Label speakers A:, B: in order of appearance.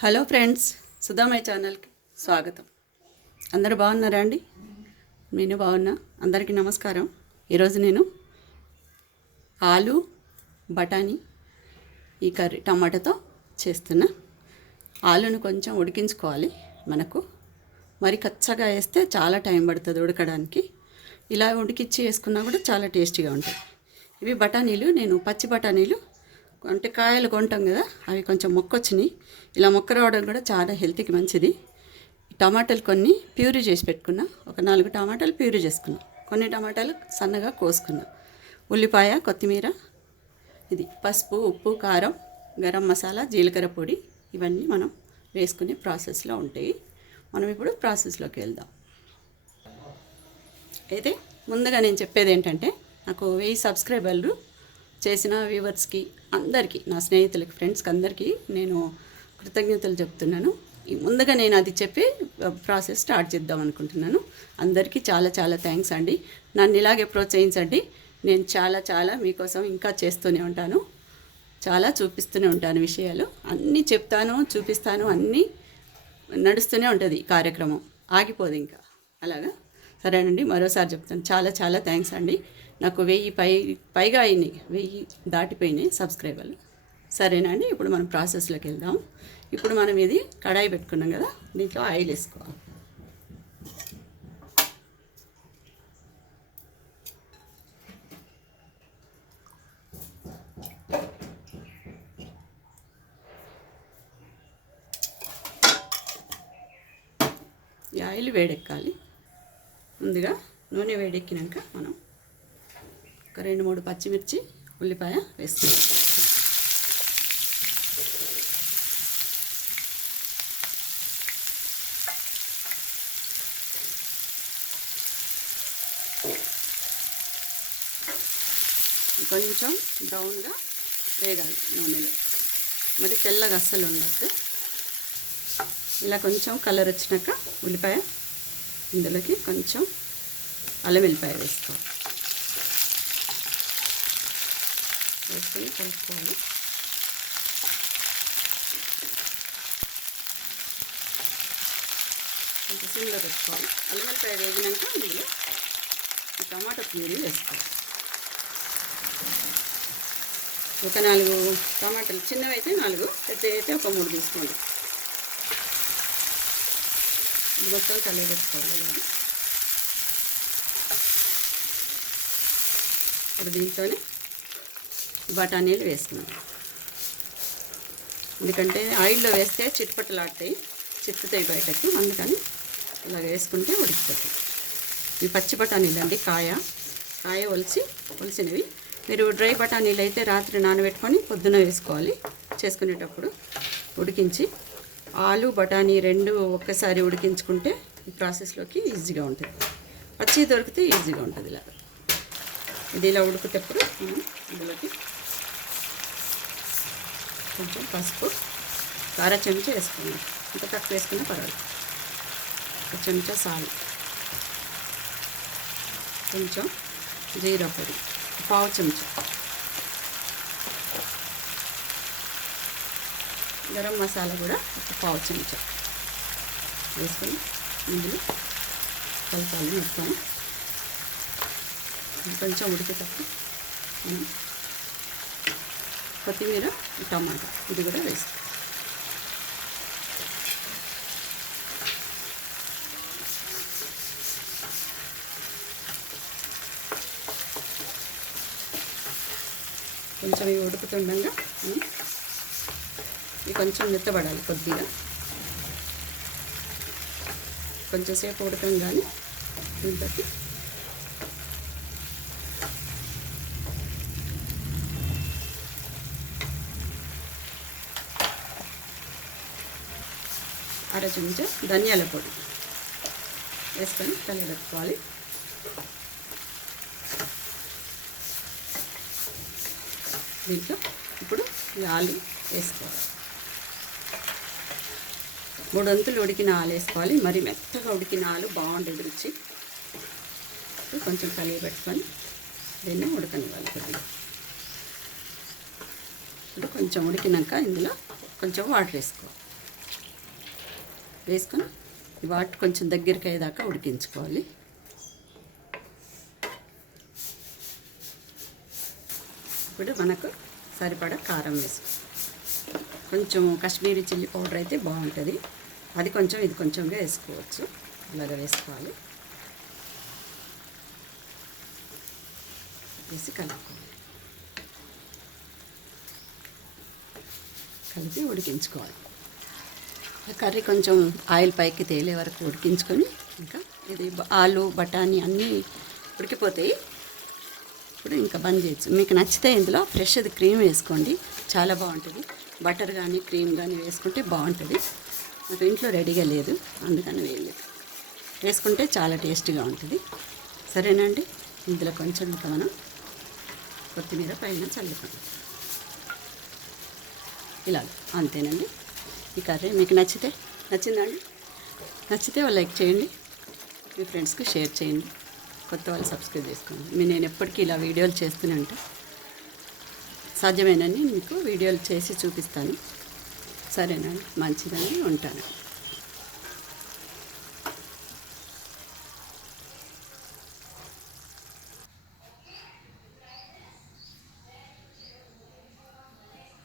A: Hello friends Sudhamayya ఛానల్కి స్వాగతం. అందరూ బాగున్నారా అండి? నేను బాగున్నా. అందరికీ నమస్కారం. ఈరోజు నేను ఆలు బఠానీ ఈ కర్రీ టమాటాతో చేస్తున్నా. ఆలును కొంచెం ఉడికించుకోవాలి మనకు. మరి కచ్చగా వేస్తే చాలా టైం పడుతుంది ఉడకడానికి. ఇలా ఉడికిచ్చి వేసుకున్నా కూడా చాలా టేస్టీగా ఉంటుంది ఇవి బఠానీలు నేను పచ్చి బఠానీలు అంటే కాయలు కొంటాం కదా అవి కొంచెం మొక్క వచ్చినాయి ఇలా మొక్క రావడం కూడా చాలా హెల్త్కి మంచిది. టమాటాలు కొన్ని ప్యూరీ చేసి పెట్టుకున్నా ఒక నాలుగు టమాటాలు ప్యూరీ చేసుకున్నా. కొన్ని టమాటాలు సన్నగా కోసుకున్నా. ఉల్లిపాయ కొత్తిమీర ఇది పసుపు ఉప్పు కారం గరం మసాలా జీలకర్ర పొడి ఇవన్నీ మనం వేసుకునే ప్రాసెస్లో ఉంటాయి. మనం ఇప్పుడు ప్రాసెస్లోకి వెళ్దాం. అయితే ముందుగా నేను చెప్పేది ఏంటంటే నాకు వెయ్యి సబ్స్క్రైబర్లు చేసిన వ్యూవర్స్కి అందరికీ నా స్నేహితులకి ఫ్రెండ్స్కి అందరికీ నేను కృతజ్ఞతలు చెప్తున్నాను. ముందుగా నేను అది చెప్పి ప్రాసెస్ స్టార్ట్ చేద్దాం అనుకుంటున్నాను. అందరికీ చాలా చాలా థ్యాంక్స్ అండి. నన్ను ఇలాగే ప్రోత్సహించండి. నేను చాలా చాలా మీకోసం ఇంకా చేస్తూనే ఉంటాను. చాలా చూపిస్తూనే ఉంటాను విషయాలు. అన్నీ చెప్తాను చూపిస్తాను అన్నీ నడుస్తూనే ఉంటుంది ఈ కార్యక్రమం. ఆగిపోదు ఇంకా. అలాగా? సరేనండి. మరోసారి చెప్తాను. చాలా చాలా థ్యాంక్స్ అండి. నాకు వెయ్యి పై పైగా అయినాయి. వెయ్యి దాటిపోయినాయి సబ్స్క్రైబర్లు. సరేనండి ఇప్పుడు మనం ప్రాసెస్లోకి వెళ్దాం. ఇప్పుడు మనం ఇది కడాయి పెట్టుకున్నాం కదా దీంట్లో ఆయిల్ వేసుకోవాలి. ఈ ఆయిల్ వేడెక్కాలి. ముందుగా నూనె వేడెక్కినాక మనం ఒక రెండు మూడు పచ్చిమిర్చి ఉల్లిపాయ వేసుకుందాం. కొంచెం బ్రౌన్గా వేగాలి నూనెలో. మరి తెల్లగా అస్సలు ఉండద్దు. ఇలా కొంచెం కలర్ వచ్చినాక ఉల్లిపాయ ఇందులోకి కొంచెం అల్లం వెల్లిపాయ వేసుకోవాలి. వేసుకొని కలుపుకోవాలి కొంచెం సిమ్లో పెట్టుకోవాలి. అల్లం ఫ్రై వేగినాక ఇందులో ఈ టమాటా ప్యూరీ వేసుకోవాలి. ఒక నాలుగు టమాటాలు చిన్నవి అయితే నాలుగు పెద్దవి అయితే ఒక మూడు తీసుకోండి. ఇది మొత్తం కలిపెట్టుకోవాలి పెట్టుకోవాలి ఇప్పుడు దీంతోనే బఠానీలు వేసుకున్నాం ఎందుకంటే ఆయిల్లో వేస్తే చిట్పట్టలాడతాయి చిత్తుతాయి బయటకి. అందుకని ఇలా వేసుకుంటే ఉడికిపోతాయి. ఇవి పచ్చి బఠానీలు అండి కాయ. కాయ ఒలిచి ఒలిసినవి మీరు డ్రై బఠానీలు అయితే రాత్రి నానబెట్టుకొని పొద్దున వేసుకోవాలి. చేసుకునేటప్పుడు ఉడికించి ఆలు బఠానీ రెండు ఒక్కసారి ఉడికించుకుంటే ఈ ప్రాసెస్లోకి ఈజీగా ఉంటుంది. పచ్చి దొరికితే ఈజీగా ఉంటుంది ఇలా. ఇది ఇలా ఉడుకుతేప్పుడు మనం ఇందులోకి కొంచెం పసుపు కార చెంచా వేసుకున్నాం ఇంకా తక్కువ వేసుకున్నా పర్వాలేదు. ఒక చెంచా సాల్ట్ కొంచెం జీరా పొడి పావు చెంచా. గరం మసాలా కూడా ఒక పావు చెంచా వేసుకొని ఇందులో కలపాలి మొత్తం. కొంచెం ఉడికేటప్పుడు మనం కొత్తిమీర టమాటా. ఇది కూడా వేస్తాం కొంచెం ఇవి ఉడుకుతుండగా ఇవి కొంచెం మెత్తబడాలి కొద్దిగా. కొంచెం సేపు ఉడకంగానే దీంట్లోకి అర చెంచా ధనియాల పొడి. వేసుకొని కలిపెట్టుకోవాలి దీంట్లో ఇప్పుడు ఆలు వేసుకోవాలి. మూడు వంతులు ఉడికిన ఆలు వేసుకోవాలి. మరి మెత్తగా ఉడికిన ఆలు బాగుంటుంది రుచి. కొంచెం కలిగి పెట్టుకొని దీన్ని ఉడకనివ్వాలి కొద్దిగా. ఇప్పుడు కొంచెం ఉడికినాక ఇందులో కొంచెం వాటర్ వేసుకోవాలి. వేసుకొని వాటి వాటర్ కొంచెం దగ్గరికి అయ్యేదాకా ఉడికించుకోవాలి. ఇప్పుడు మనకు సరిపడా కారం వేసుకో. కొంచెం కాశ్మీరీ చిల్లీ పౌడర్ అయితే బాగుంటుంది. అది కొంచెం ఇది కొంచెంగా వేసుకోవచ్చు. ఇలాగ వేసుకోవాలి. వేసి కలుపుకోవాలి. కలిపి ఉడికించుకోవాలి. కర్రీ కొంచెం ఆయిల్ పైకి తేలే వరకు ఉడికించుకొని ఇంకా ఇది ఆలు బఠానీ అన్నీ ఉడికిపోతాయి. ఇప్పుడు ఇంకా బంద్ చేయొచ్చు. మీకు నచ్చితే ఇందులో ఫ్రెష్ అది క్రీమ్ వేసుకోండి. చాలా బాగుంటుంది. బటర్ కానీ క్రీమ్ కానీ వేసుకుంటే బాగుంటుంది. నాకు ఇంట్లో రెడీగా లేదు. అందుకని వేయలేదు. వేసుకుంటే చాలా టేస్టీగా ఉంటుంది. సరేనండి? ఇందులో కొంచెం ఇంకా మనం కొత్తిమీర పైన చల్లుకోండి ఇలా అంతేనండి? ఈ కర్రీ మీకు నచ్చితే నచ్చిందండి నచ్చితే లైక్ చేయండి. మీ ఫ్రెండ్స్కి షేర్ చేయండి. కొత్త వాళ్ళు సబ్స్క్రైబ్ చేసుకోండి. మీ నేను ఎప్పటికీ ఇలా వీడియోలు చేస్తూనే ఉంటా. సాధ్యమేనని మీకు వీడియోలు చేసి చూపిస్తాను. సరేనండి. మంచిదని ఉంటాను.